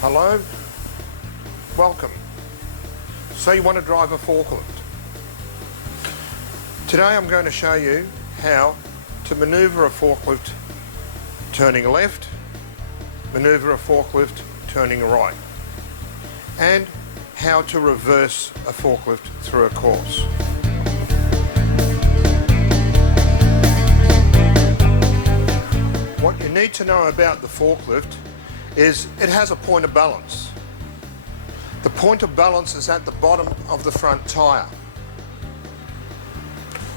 Hello, welcome. So you want to drive a forklift? Today I'm going to show you how to maneuver a forklift turning left, maneuver a forklift turning right, and how to reverse a forklift through a course. What you need to know about the forklift is it has a point of balance. The point of balance is at the bottom of the front tyre.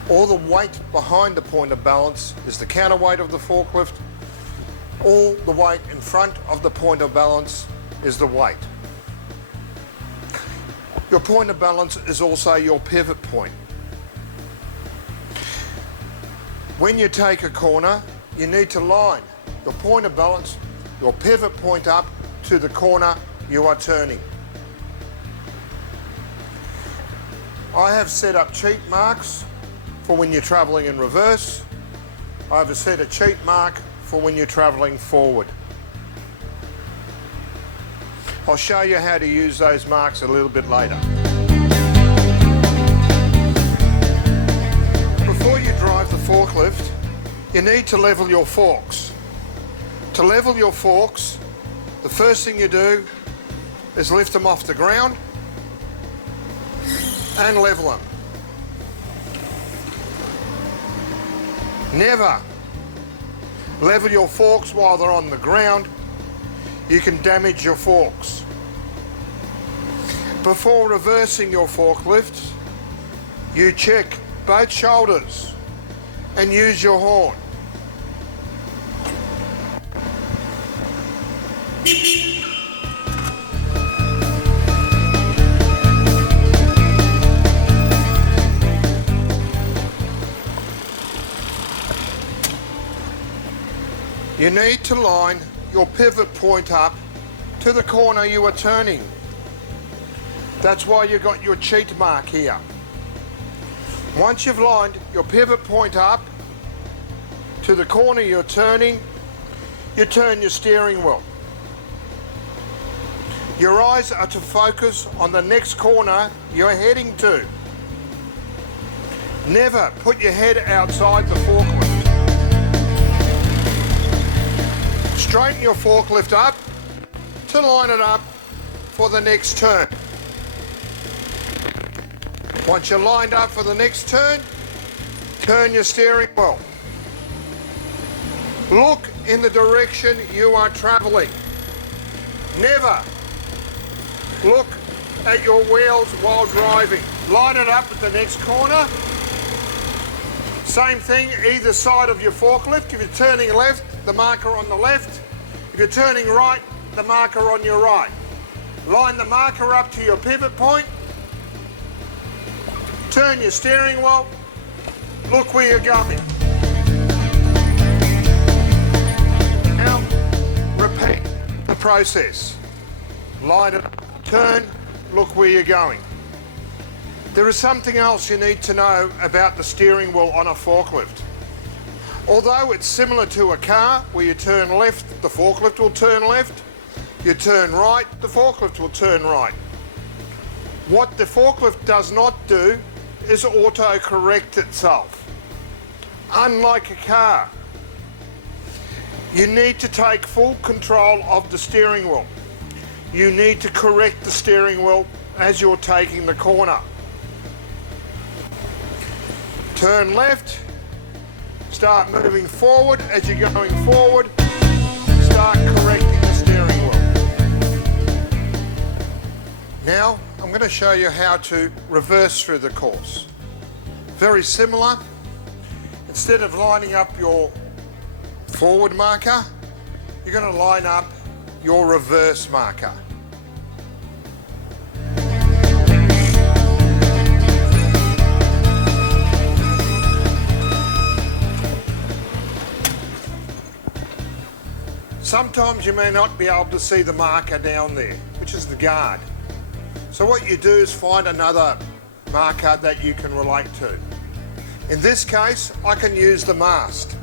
All the weight behind the point of balance is the counterweight of the forklift. All the weight in front of the point of balance is the weight. Your point of balance is also your pivot point. When you take a corner, you need to line your point of balance, your pivot point up to the corner you are turning. I have set up cheat marks for when you're travelling in reverse. I have set a cheat mark for when you're travelling forward. I'll show you how to use those marks a little bit later. Before you drive the forklift, you need to level your forks. To level your forks, the first thing you do is lift them off the ground and level them. Never level your forks while they're on the ground. You can damage your forks. Before reversing your forklift, you check both shoulders and use your horn. You need to line your pivot point up to the corner you are turning. That's why you've got your cheat mark here. Once you've lined your pivot point up to the corner you're turning, you turn your steering wheel. Your eyes are to focus on the next corner you're heading to. Never put your head outside the forklift. Straighten your forklift up to line it up for the next turn. Once you're lined up for the next turn, turn your steering wheel. Look in the direction you are travelling. Never look at your wheels while driving. Line it up at the next corner. Same thing either side of your forklift. If you're turning left, the marker on the left. If you're turning right, the marker on your right. Line the marker up to your pivot point. Turn your steering wheel. Look where you're going. Now, repeat the process. Line it up, turn, look where you're going. There is something else you need to know about the steering wheel on a forklift. Although it's similar to a car where you turn left, the forklift will turn left. You turn right, the forklift will turn right. What the forklift does not do is auto-correct itself. Unlike a car, you need to take full control of the steering wheel. You need to correct the steering wheel as you're taking the corner. Turn left, start moving forward. As you're going forward, start correcting the steering wheel. Now, I'm going to show you how to reverse through the course. Very similar. Instead of lining up your forward marker, you're going to line up your reverse marker. Sometimes you may not be able to see the marker down there, which is the guard. So what you do is find another marker that you can relate to. In this case, I can use the mast.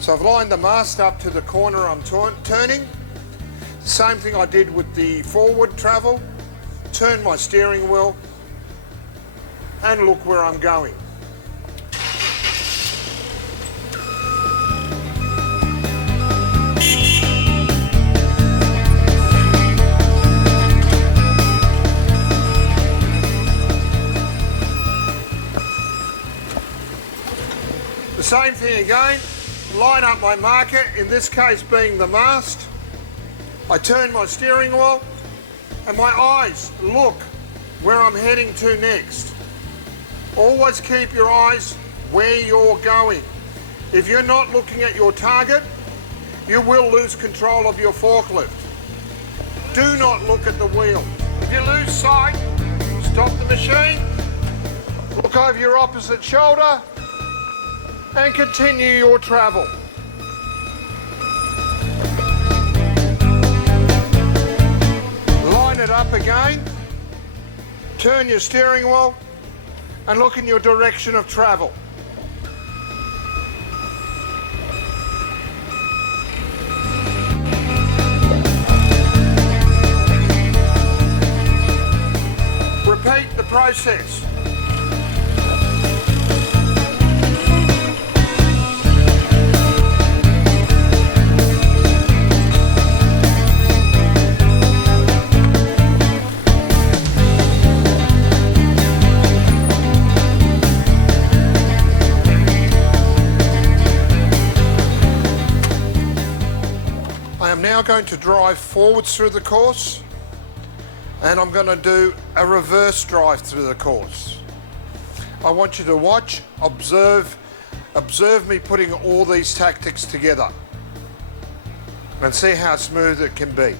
So I've lined the mast up to the corner I'm turning. Same thing I did with the forward travel. Turn my steering wheel and look where I'm going. The same thing again, line up my marker, in this case being the mast. I turn my steering wheel and my eyes look where I'm heading to next. Always keep your eyes where you're going. If you're not looking at your target, you will lose control of your forklift. Do not look at the wheel. If you lose sight, stop the machine, look over your opposite shoulder, and continue your travel. Line it up again, turn your steering wheel, and look in your direction of travel. Repeat the process. I am now going to drive forwards through the course, and I'm going to do a reverse drive through the course. I want you to watch, observe me putting all these tactics together and see how smooth it can be.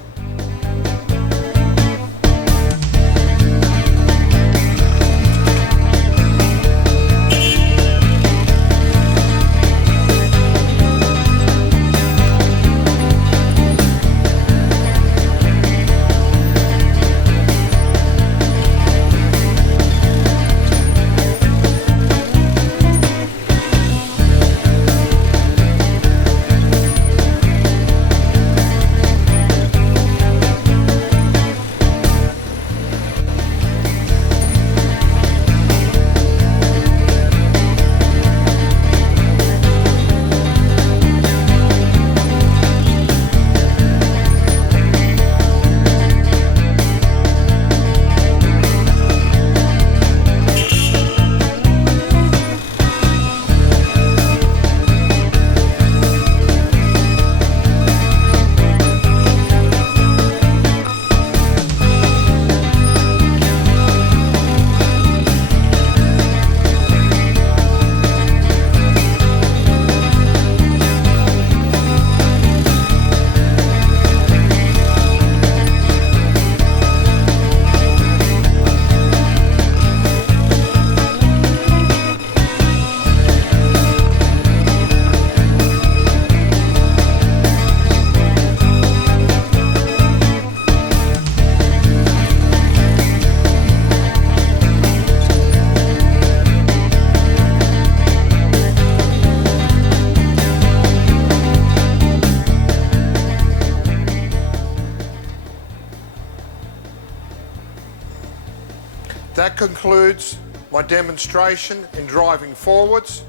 That concludes my demonstration in driving forwards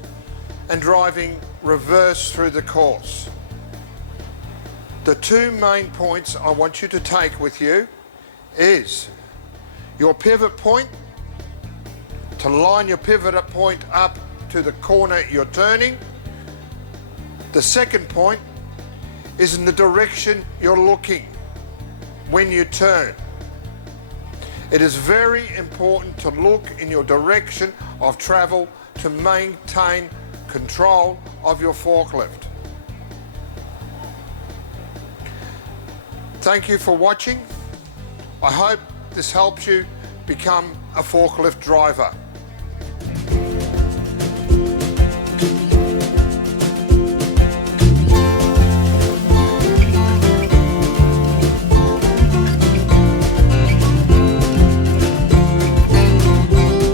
and driving reverse through the course. The two main points I want you to take with you is your pivot point, to line your pivot point up to the corner you're turning. The second point is in the direction you're looking when you turn. It is very important to look in your direction of travel to maintain control of your forklift. Thank you for watching. I hope this helps you become a forklift driver.